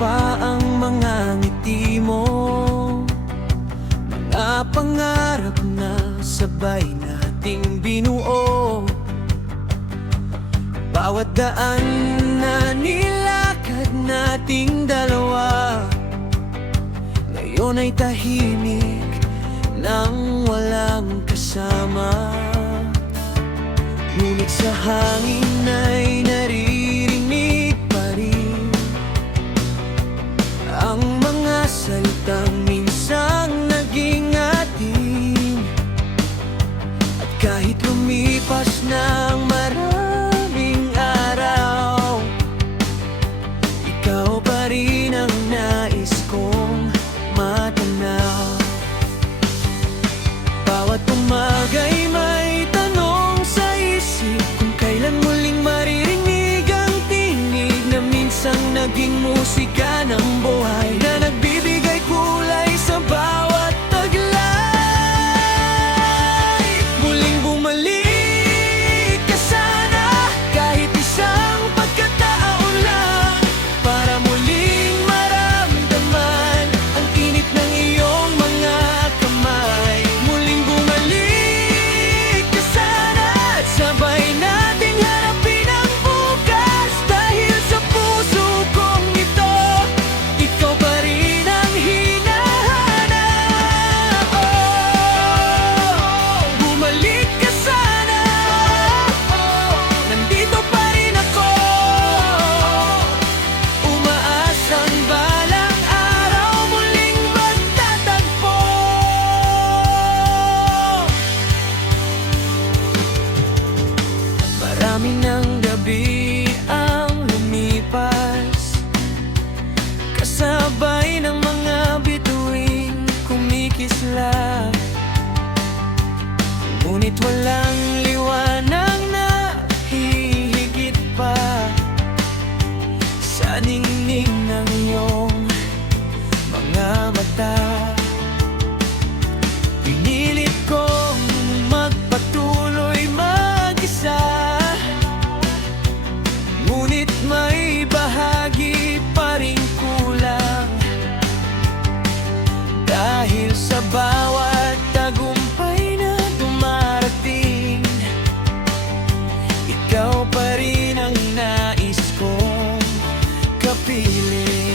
pa ang mga ngiti mo, mga pangarap na sabay nating binuo. Bawat daan na nilakad nating dalawa, ngayon ay tahimik nang walang kasama. Ngunit sa hangin ay naririnig pa rin ang mga salitang minsang naging atin. At kahit lumipas ng maraming araw, ikaw pa rin ang nais kong matanaw. Bawat umaga'y may tanong sa isip, kung kailan muling maririnig ang tinig na minsang naging musika ng buhay, na nagbibigay kulay sa bawat taglay. Muling bumalik ka sana, kahit isang pagkataon lang, para muling maramdaman ang init ng iyong mga kamay. Muling bumalik ka sana at sabay nating harapin ang bukas, dahil sa puso kong ito, ikaw pa rin ang hinahanap. Oh, bumalik ka sana, nandito pa rin ako, umaasang balang araw muling magtatagpo. Marami ng gabi ang lumipas, kasabay ng mga bituing kumikislap. Ngunit walang liwanag na hihigit pa sa ningning ng iyong mga mata. Pinilit kong magpatuloy mag-isa, ngunit may bahagi pa rin kulang, dahil sa bawat tagumpay na dumarating, ikaw pa rin ang nais kong kapiling.